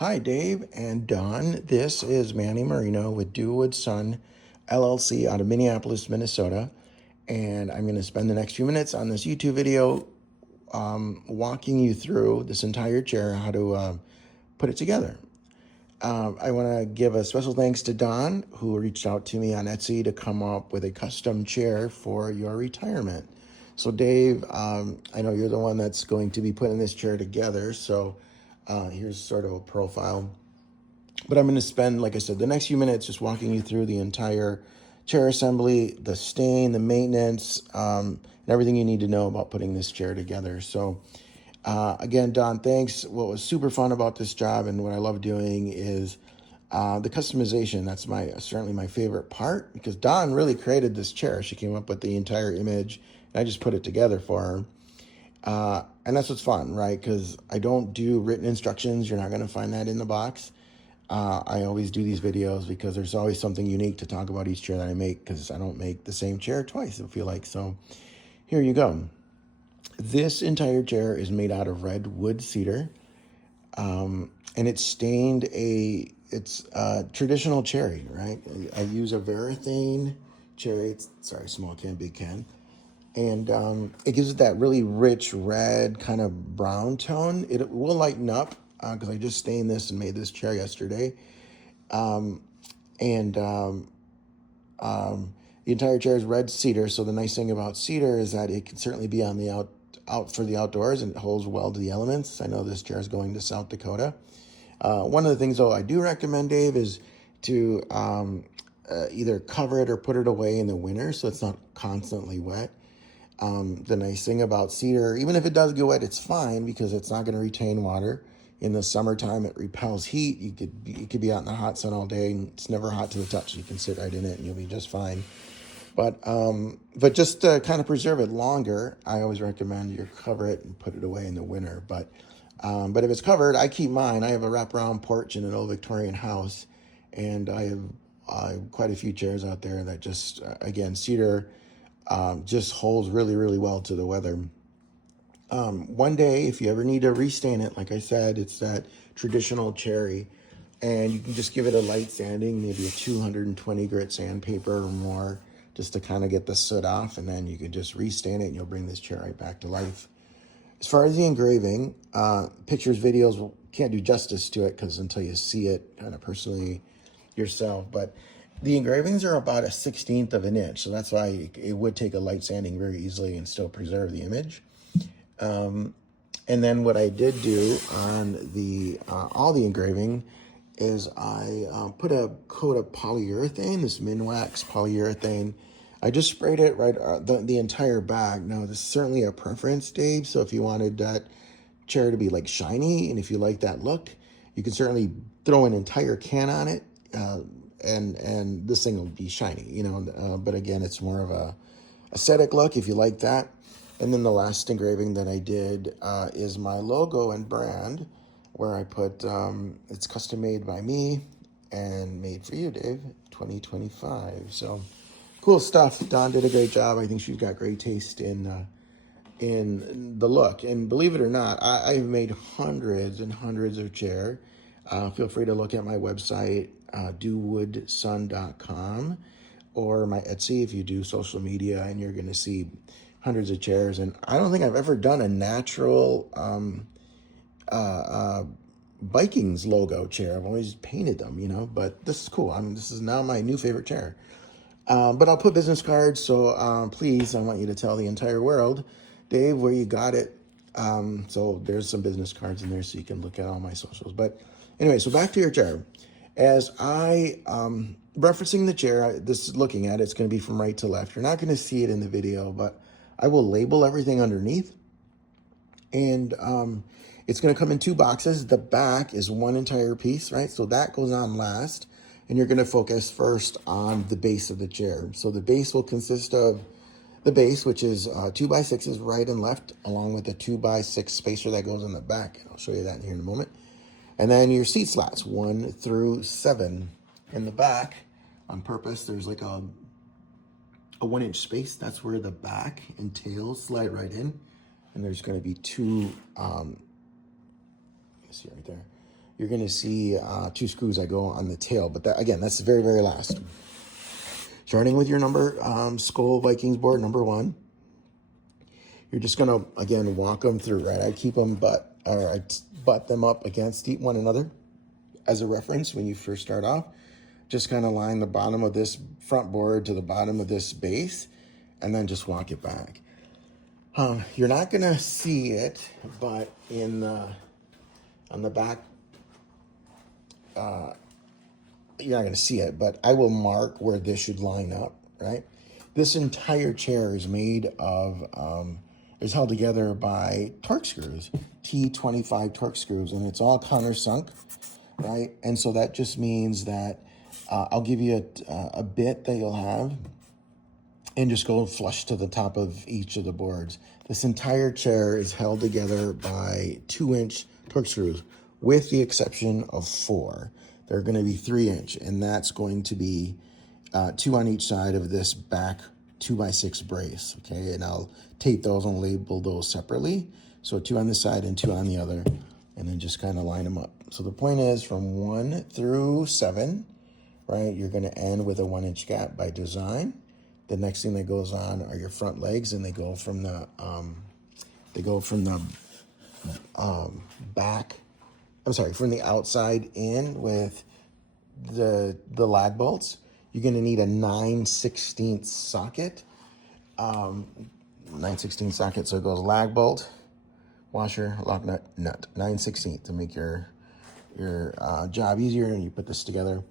Hi, Dave and Don. This is Manny Marino with Wood Sun LLC out of Minneapolis, Minnesota. And I'm going to spend the next few minutes on this YouTube video walking you through this entire chair, how to put it together. I want to give a special thanks to Don, who reached out to me on Etsy to come up with a custom chair for your retirement. So, Dave, I know you're the one that's going to be putting this chair together. So, here's sort of a profile. But I'm going to spend, like I said, the next few minutes just walking you through the entire chair assembly, the stain, the maintenance, and everything you need to know about putting this chair together. So, again, Don, thanks. What was super fun about this job and what I love doing is the customization. That's certainly my favorite part because Don really created this chair. She came up with the entire image, and I just put it together for her. And that's what's fun, right? Because I don't do written instructions. You're not going to find that in the box. I always do these videos because there's always something unique to talk about each chair that I make because I don't make the same chair twice, I feel like. So here you go. This entire chair is made out of redwood cedar, and it's stained it's a traditional cherry, right? I use a Varathane cherry. Sorry, small can, big can. And it gives it that really rich red kind of brown tone. It will lighten up because I just stained this and made this chair yesterday. And the entire chair is red cedar. So the nice thing about cedar is that it can certainly be on the out for the outdoors and it holds well to the elements. I know this chair is going to South Dakota. One of the things, though, I do recommend, Dave, is to either cover it or put it away in the winter so it's not constantly wet. The nice thing about cedar, even if it does get wet, it's fine because it's not going to retain water. In the summertime, it repels heat. You could be out in the hot sun all day, and it's never hot to the touch. You can sit right in it, and you'll be just fine. But just to kind of preserve it longer, I always recommend you cover it and put it away in the winter. But if it's covered, I keep mine. I have a wraparound porch in an old Victorian house, and I have quite a few chairs out there that just again cedar. Just holds really, really well to the weather. One day, if you ever need to restain it, like I said, it's that traditional cherry. And you can just give it a light sanding, maybe a 220 grit sandpaper or more, just to kind of get the soot off. And then you can just restain it and you'll bring this chair right back to life. As far as the engraving, pictures, videos can't do justice to it because until you see it kind of personally yourself. But the engravings are about 1/16 of an inch, so that's why it would take a light sanding very easily and still preserve the image. And then what I did do on all the engraving is I put a coat of polyurethane, this Minwax polyurethane. I just sprayed it right the entire bag. Now, this is certainly a preference, Dave, so if you wanted that chair to be like shiny and if you like that look, you can certainly throw an entire can on it. And this thing will be shiny, but again, it's more of a aesthetic look if you like that. And then the last engraving that I did is my logo and brand, where I put it's custom made by me and made for you, Dave, 2025. So cool stuff. Dawn did a great job. I think she's got great taste in the look. And believe it or not, I've made hundreds and hundreds of chairs. Feel free to look at my website, dowoodsun.com, or my Etsy if you do social media, and you're going to see hundreds of chairs. And I don't think I've ever done a natural Vikings logo chair. I've always painted them, but this is cool. This is now my new favorite chair. But I'll put business cards, so please, I want you to tell the entire world, Dave, where you got it. So there's some business cards in there so you can look at all my socials. But anyway, so back to your chair. As I, referencing the chair, this is looking at it's going to be from right to left. You're not going to see it in the video, but I will label everything underneath. And it's going to come in 2 boxes. The back is one entire piece, right? So that goes on last. And you're going to focus first on the base of the chair. So the base will consist of the base, which is 2x6s right and left, along with a 2x6 spacer that goes in the back. And I'll show you that here in a moment. And then your seat slats, 1 through 7. In the back, on purpose, there's like a 1-inch space. That's where the back and tail slide right in. And there's going to be 2, you see right there. you're going to see 2 screws that go on the tail. But that, again, that's the very, very last. Starting with your number Skull Vikings board, number 1. You're just going to, again, walk them through, right? I keep them I butt them up against one another as a reference when you first start off. Just kind of line the bottom of this front board to the bottom of this base, and then just walk it back. You're not going to see it, but on the back, you're not going to see it, but I will mark where this should line up, right? This entire chair is made of, is held together by torque screws, T25 torque screws, and it's all countersunk, right? And so that just means that I'll give you a bit that you'll have and just go flush to the top of each of the boards. This entire chair is held together by 2-inch torque screws, with the exception of 4. They're going to be 3-inch, and that's going to be 2 on each side of this back 2x6 brace, okay? And I'll tape those and label those separately. So 2 on this side and 2 on the other, and then just kind of line them up. So the point is, from 1 through 7, right, you're going to end with a 1-inch gap by design. The next thing that goes on are your front legs, and they go from the back. I'm sorry, from the outside in with the lag bolts. You're going to need a 9/16 socket. 9/16 socket, so it goes lag bolt, washer, lock nut, nut. 9/16 to make your job easier, and you put this together.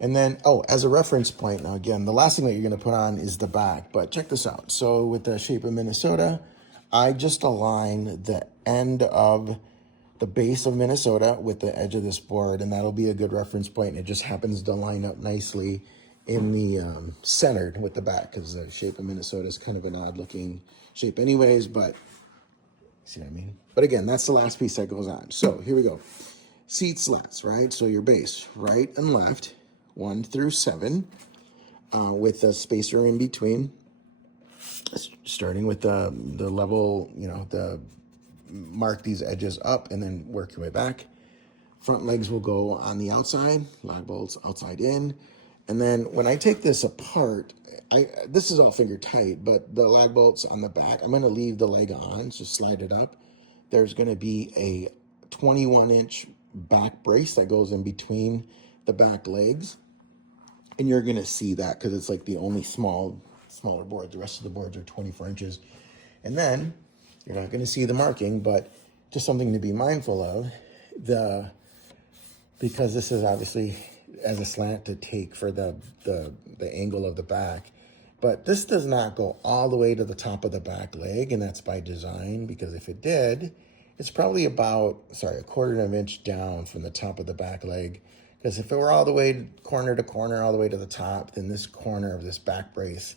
And then, as a reference point, now again, the last thing that you're going to put on is the back, but check this out. So with the shape of Minnesota, I just align the end of the base of Minnesota with the edge of this board, and that'll be a good reference point. And it just happens to line up nicely in the centered with the back, because the shape of Minnesota is kind of an odd looking shape anyways, but see what I mean? But again, that's the last piece that goes on. So here we go. Seat slats, right? So your base, right and left, 1 through 7, with a spacer in between, starting with the level, mark these edges up and then work your way back. Front legs will go on the outside, lag bolts outside in. And then when I take this apart, this is all finger tight, but the lag bolts on the back, I'm going to leave the leg on, so slide it up. There's going to be a 21-inch back brace that goes in between the back legs. And you're going to see that because it's like the only smaller board. The rest of the boards are 24 inches. And then you're not going to see the marking, but just something to be mindful of. Because this is obviously as a slant to take for the angle of the back. But this does not go all the way to the top of the back leg, and that's by design, because if it did, it's probably about, a quarter of an inch down from the top of the back leg. Because if it were all the way corner to corner, all the way to the top, then this corner of this back brace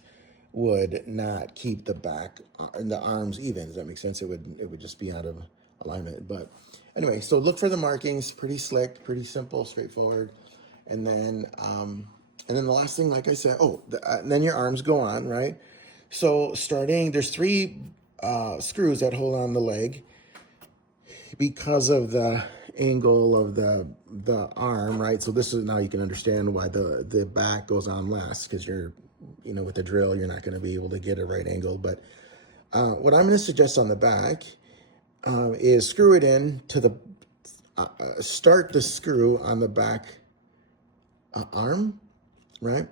would not keep the back and the arms even. Does that make sense? It would just be out of alignment. But anyway, so look for the markings. Pretty slick, pretty simple, straightforward. And then the last thing, like I said, then your arms go on, right? So there's 3 screws that hold on the leg because of the angle of the arm, right? So this is, now you can understand why the back goes on last, because you're, with the drill, you're not going to be able to get a right angle. But what I'm going to suggest on the back is screw it in to start the screw on the back arm, right?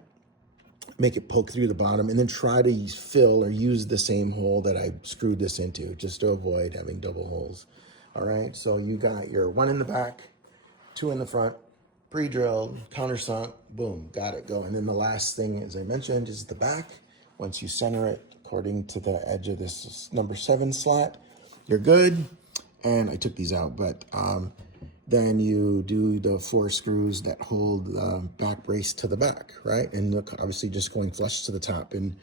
Make it poke through the bottom, and then try to fill or use the same hole that I screwed this into, just to avoid having double holes. All right, so you got your 1 in the back, 2 in the front, pre-drilled, countersunk, boom, got it going. And then the last thing, as I mentioned, is the back. Once you center it according to the edge of this number 7 slot, you're good. And I took these out, but then you do the 4 screws that hold the back brace to the back, right? And look, obviously just going flush to the top. And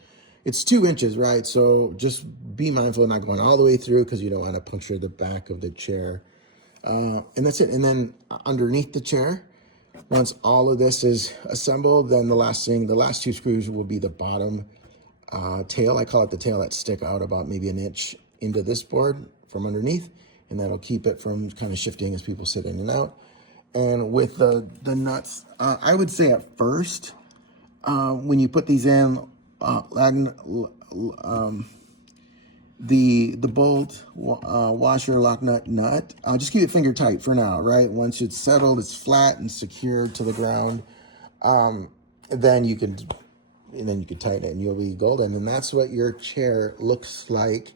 it's 2 inches, right? So just be mindful of not going all the way through, because you don't want to puncture the back of the chair. And that's it. And then underneath the chair, once all of this is assembled, then the last 2 screws will be the bottom tail. I call it the tail that stick out about maybe an inch into this board from underneath. And that'll keep it from kind of shifting as people sit in and out. And with the nuts, I would say at first, when you put these in, the bolt, washer, lock nut, just keep it finger tight for now, right? Once it's settled, it's flat and secured to the ground, then you can tighten it and you'll be golden. And that's what your chair looks like.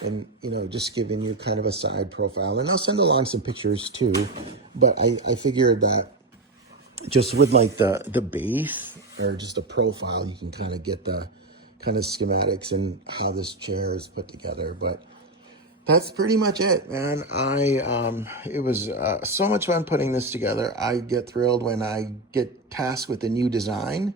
And, just giving you kind of a side profile. And I'll send along some pictures too. But I figured that just with like the base or just a profile, you can kind of get the kind of schematics and how this chair is put together. But that's pretty much it, man. It was so much fun putting this together. I get thrilled when I get tasked with a new design.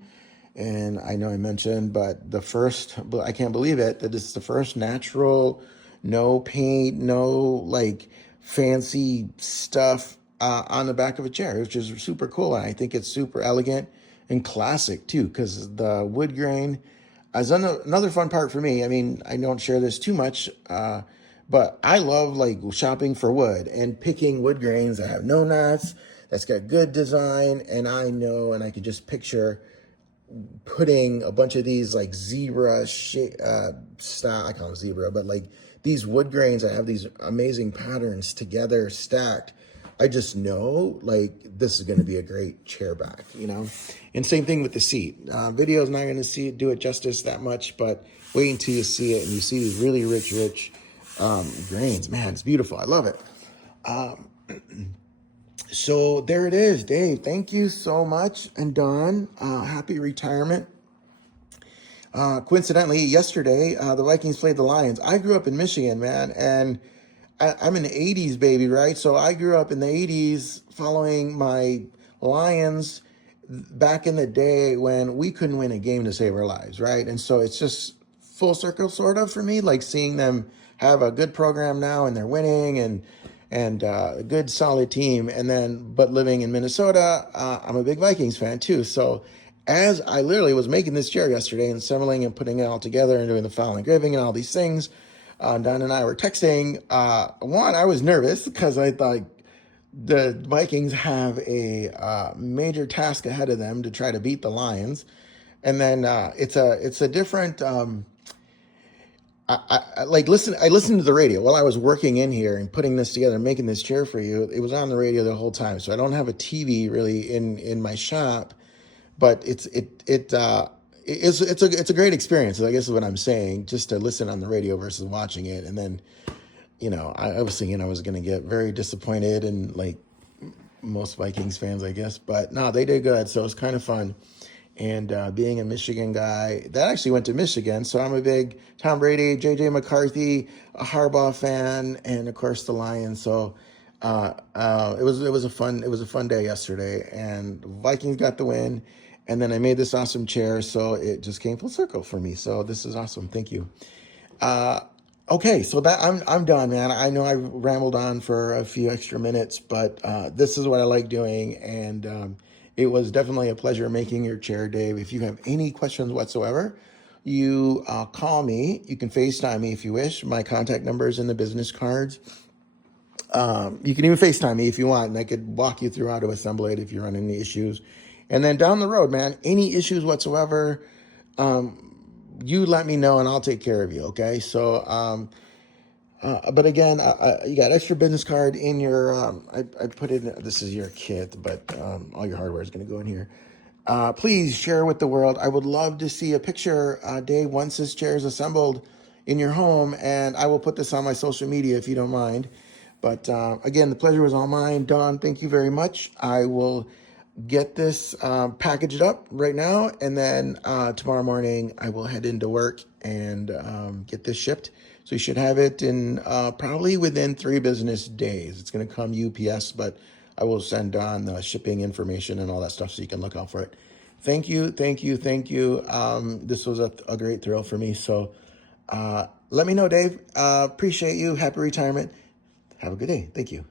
And I know I mentioned, but I can't believe it, that this is the first natural, no paint, no like fancy stuff on the back of a chair, which is super cool. And I think it's super elegant and classic too, because the wood grain is another fun part for me. I mean, I don't share this too much, but I love like shopping for wood and picking wood grains that have no knots, that's got good design. And I could just picture putting a bunch of these like zebra style, I call them zebra, but like these wood grains that have these amazing patterns together stacked. I just know like this is going to be a great chair back, and same thing with the seat. Video is not going to do it justice that much, but wait until you see it and you see these really rich grains. Man, it's beautiful. I love it. So there it is, Dave. Thank you so much. And Don, happy retirement. Coincidentally, yesterday, the Vikings played the Lions. I grew up in Michigan, man, and I'm an 80s baby, right? So I grew up in the 80s following my Lions back in the day when we couldn't win a game to save our lives, right? And so it's just full circle sort of for me, like seeing them have a good program now and they're winning and a good solid team. And then, but living in Minnesota, I'm a big Vikings fan too. So as I literally was making this chair yesterday and assembling and putting it all together and doing the file engraving and all these things, Don and I were texting. One, I was nervous because I thought the Vikings have a major task ahead of them to try to beat the Lions. And then it's a different, I listened to the radio while I was working in here and putting this together and making this chair for you. It was on the radio the whole time. So I don't have a TV really in my shop, but it's a great experience. I guess is what I'm saying, just to listen on the radio versus watching it. And then, I was thinking I was going to get very disappointed and like most Vikings fans, I guess, but no, they did good. So it was kind of fun. And being a Michigan guy, that actually went to Michigan. So I'm a big Tom Brady, J.J. McCarthy, a Harbaugh fan, and of course the Lions. So it was a fun day yesterday, and Vikings got the win. And then I made this awesome chair, so it just came full circle for me. So this is awesome. Thank you. Okay, so that I'm done, man. I know I rambled on for a few extra minutes, but this is what I like doing, and it was definitely a pleasure making your chair, Dave. If you have any questions whatsoever, you call me. You can FaceTime me if you wish. My contact number is in the business cards. You can even FaceTime me if you want, and I could walk you through how to assemble it if you run into issues. And then down the road, man, any issues whatsoever, you let me know and I'll take care of you, okay? So, but again, you got extra business card in your, I put in, this is your kit, but all your hardware is going to go in here. Please share with the world. I would love to see a picture, Dave, once this chair is assembled in your home, and I will put this on my social media if you don't mind. But again, the pleasure was all mine. Dawn, thank you very much. I will get this packaged up right now, and then tomorrow morning I will head into work and get this shipped. So you should have it in probably within 3 business days. It's going to come UPS, but I will send on the shipping information and all that stuff so you can look out for it. Thank you. This was a great thrill for me. So let me know, Dave. Appreciate you. Happy retirement. Have a good day. Thank you.